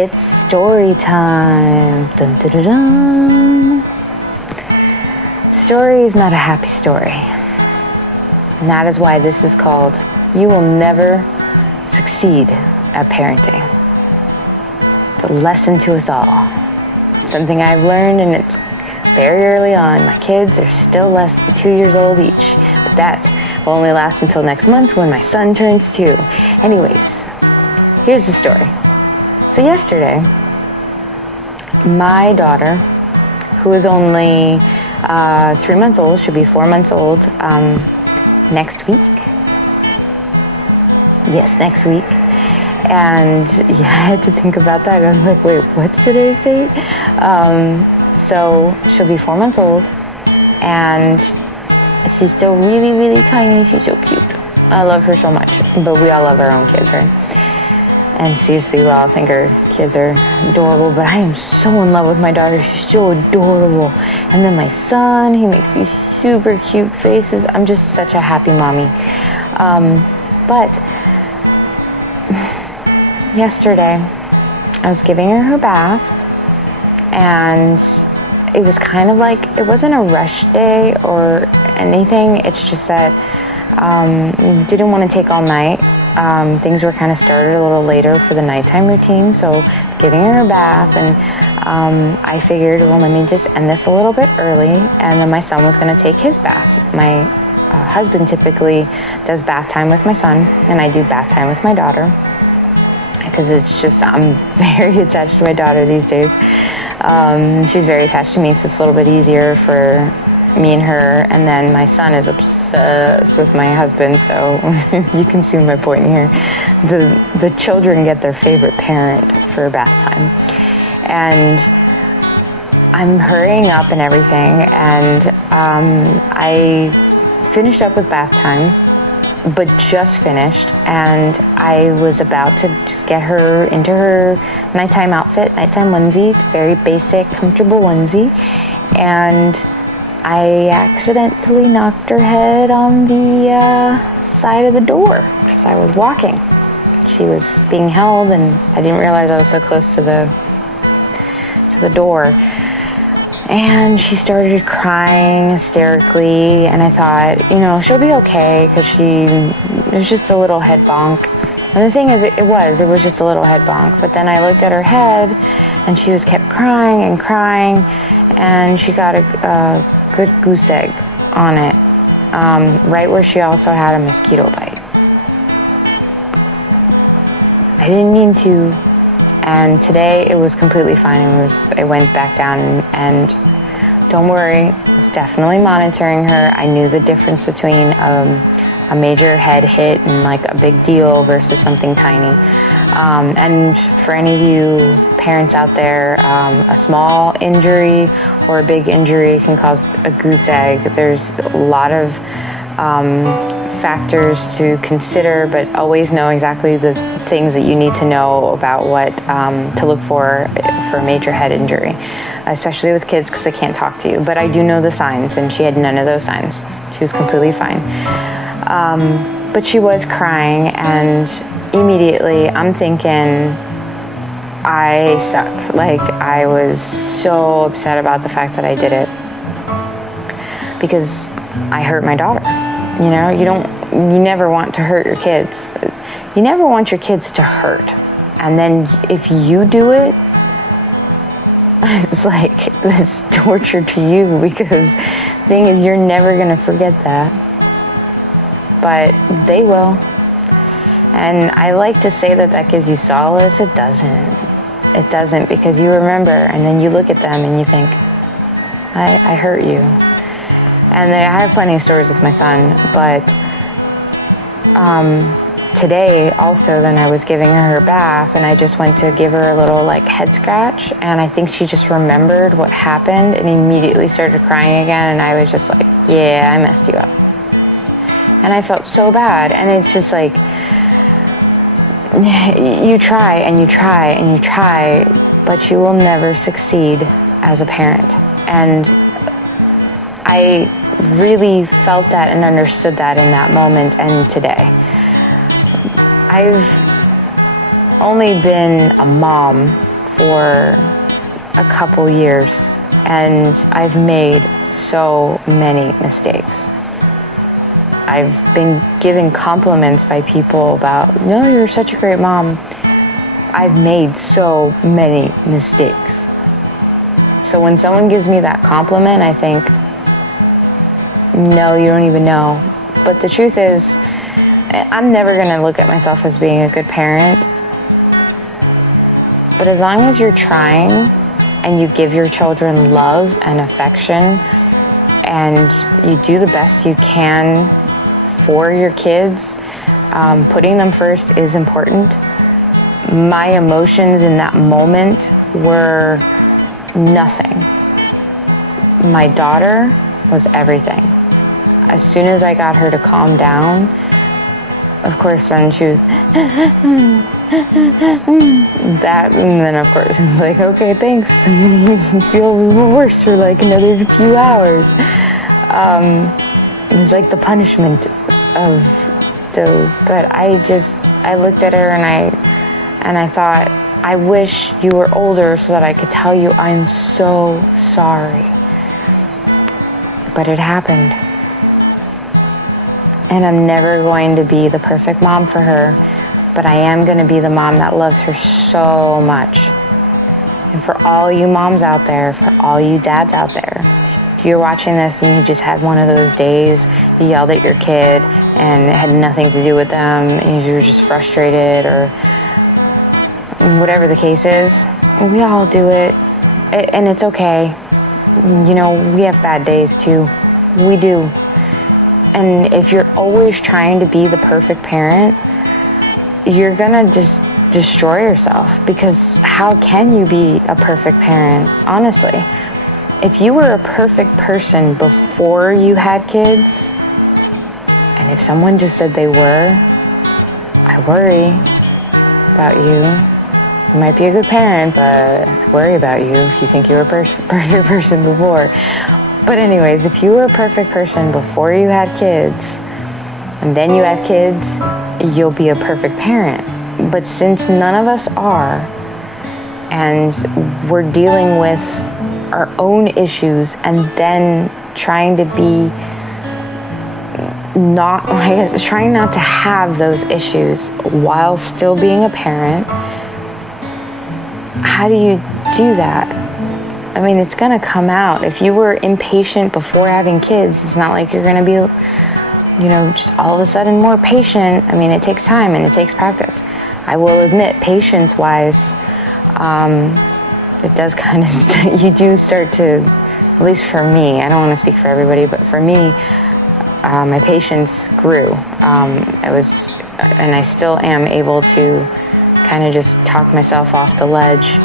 It's story time. Dun, dun, dun, dun. The story is not a happy story. And that is why this is called You Will Never Succeed at Parenting. It's a lesson to us all. Something I've learned, and it's very early on. My kids are still less than 2 years old each. But that will only last until next month when my son turns 2. Anyways, here's the story. So yesterday, my daughter, who is only 3 months old, should be 4 months old next week. Yes, next week. And yeah, I had to think about that. I was like, wait, what's today's date? So she'll be 4 months old, and she's still really, really tiny. She's so cute. I love her so much, but we all love our own kids, right? And seriously, we all think our kids are adorable, but I am so in love with my daughter. She's so adorable. And then my son, he makes these super cute faces. I'm just such a happy mommy. But yesterday, I was giving her bath, and it was kind of like, it wasn't a rush day or anything. It's just that didn't want to take all night. Things were kind of started a little later for the nighttime routine, so giving her a bath, and I figured, well, let me just end this a little bit early, and then my son was going to take his bath. My husband typically does bath time with my son, and I do bath time with my daughter, because it's just, I'm very attached to my daughter these days. She's very attached to me, so it's a little bit easier for me and her. And then my son is obsessed with my husband, so you can see my point here. The children get their favorite parent for bath time. And I'm hurrying up and everything, and I finished up with bath time, but just finished, and I was about to just get her into her nighttime outfit, nighttime onesie, very basic, comfortable onesie, and I accidentally knocked her head on the side of the door because I was walking. She was being held, and I didn't realize I was so close to the door. And she started crying hysterically, and I thought, she'll be okay, because it was just a little head bonk. And the thing is, it was just a little head bonk. But then I looked at her head, and she kept crying and crying, and she got a good goose egg on it, right where she also had a mosquito bite. I didn't mean to, and today it was completely fine. It went back down, and don't worry, I was definitely monitoring her. I knew the difference between a major head hit and like a big deal versus something tiny. And for any of you parents out there, a small injury or a big injury can cause a goose egg. There's a lot of factors to consider, but always know exactly the things that you need to know about what to look for a major head injury, especially with kids, because they can't talk to you. But I do know the signs, and she had none of those signs. She was completely fine. But she was crying, and immediately I'm thinking I suck. Like, I was so upset about the fact that I did it, because I hurt my daughter. You never want to hurt your kids. You never want your kids to hurt. And then if you do it, it's like, that's torture to you, because the thing is, you're never going to forget that. But they will. And I like to say that gives you solace. It doesn't. It doesn't, because you remember, and then you look at them and you think, I hurt you. And I have plenty of stories with my son, but today also, then I was giving her bath, and I just went to give her a little head scratch, and I think she just remembered what happened and immediately started crying again, and I was just like, yeah, I messed you up. And I felt so bad. And it's just like, you try and you try and you try, but you will never succeed as a parent. And I really felt that and understood that in that moment and today. I've only been a mom for a couple years, and I've made so many mistakes. I've been given compliments by people about, no, you're such a great mom. I've made so many mistakes. So when someone gives me that compliment, I think, no, you don't even know. But the truth is, I'm never going to look at myself as being a good parent. But as long as you're trying and you give your children love and affection and you do the best you can for your kids, putting them first is important. My emotions in that moment were nothing. My daughter was everything. As soon as I got her to calm down, of course, then she was that, and then of course I was like, okay, thanks. I'm gonna feel worse for like another few hours. It was like the punishment of those. But I looked at her and I thought, I wish you were older so that I could tell you I'm so sorry. But it happened. And I'm never going to be the perfect mom for her, but I am going to be the mom that loves her so much. And for all you moms out there, for all you dads out there, if you're watching this and you just had one of those days, you yelled at your kid and it had nothing to do with them and you were just frustrated or whatever the case is, we all do it, and it's okay. You know, we have bad days too. We do. And if you're always trying to be the perfect parent, you're gonna just destroy yourself, because how can you be a perfect parent? Honestly, if you were a perfect person before you had kids, and if someone just said they were, I worry about you. You might be a good parent, but I worry about you if you think you were a perfect person before. But anyways, if you were a perfect person before you had kids, and then you had kids, you'll be a perfect parent. But since none of us are, and we're dealing with our own issues and then trying to be trying not to have those issues while still being a parent, how do you do that? I mean, it's gonna come out. If you were impatient before having kids, it's not like you're gonna be, just all of a sudden more patient. I mean, it takes time and it takes practice. I will admit, patience-wise, it does kind of, you do start to, at least for me, I don't want to speak for everybody, but for me, my patience grew. And I still am able to kind of just talk myself off the ledge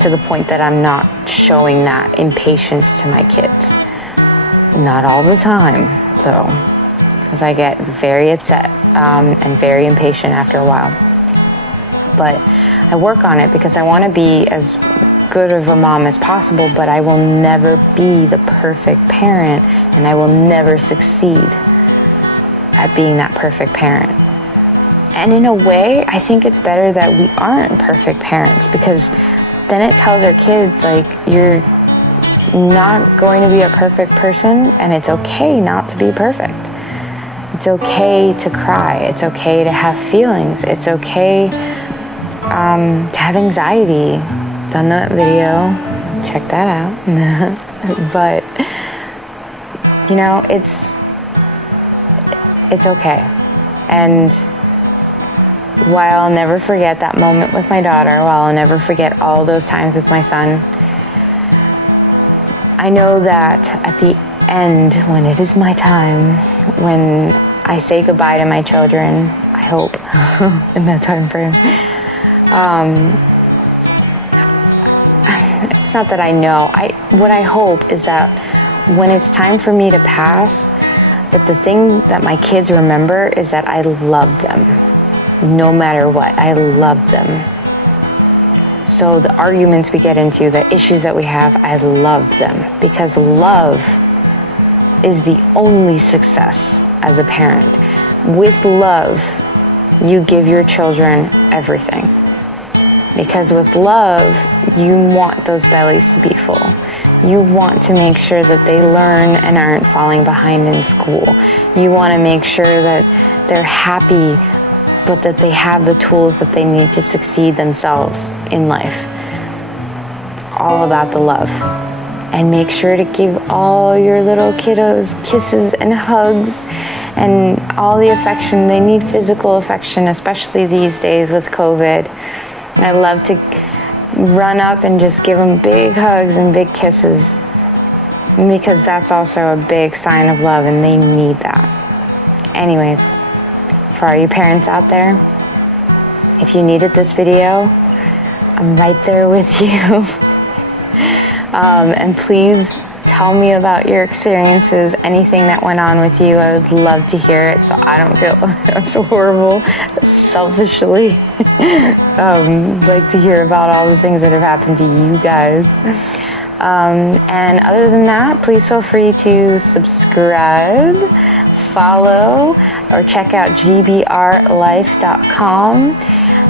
to the point that I'm not showing that impatience to my kids. Not all the time, though, because I get very upset and very impatient after a while. But I work on it because I want to be as good of a mom as possible, but I will never be the perfect parent, and I will never succeed at being that perfect parent. And in a way, I think it's better that we aren't perfect parents, because then it tells our kids, like, you're not going to be a perfect person, and it's okay not to be perfect. It's okay to cry. It's okay to have feelings. It's okay to have anxiety. Done that video. Check that out. But, it's okay. And while I'll never forget that moment with my daughter, while I'll never forget all those times with my son, I know that at the end, when it is my time, when I say goodbye to my children, I hope, in that time frame, it's not that I know. What I hope is that when it's time for me to pass, that the thing that my kids remember is that I love them. No matter what, I love them. So the arguments we get into, the issues that we have, I love them, because love is the only success as a parent. With love, you give your children everything. Because with love, you want those bellies to be full. You want to make sure that they learn and aren't falling behind in school. You want to make sure that they're happy, but that they have the tools that they need to succeed themselves in life. It's all about the love. And make sure to give all your little kiddos kisses and hugs and all the affection. They need physical affection, especially these days with COVID. I love to run up and just give them big hugs and big kisses, because that's also a big sign of love, and they need that. Anyways, for all you parents out there, if you needed this video, I'm right there with you. And please tell me about your experiences, anything that went on with you. I would love to hear it so I don't feel so horrible, selfishly. Like to hear about all the things that have happened to you guys. And other than that, please feel free to subscribe, follow, or check out gbrlife.com.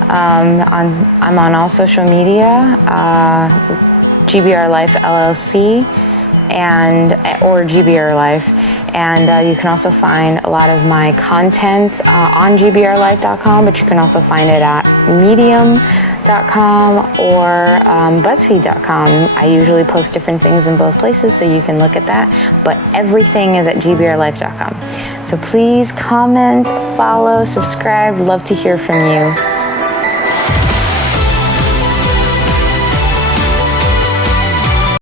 I'm on all social media, GBR Life LLC, or GBR Life, and you can also find a lot of my content on gbrlife.com, but you can also find it at medium.com or buzzfeed.com. I usually post different things in both places, so you can look at that, but everything is at gbrlife.com. So please comment, follow, subscribe. Love to hear from you.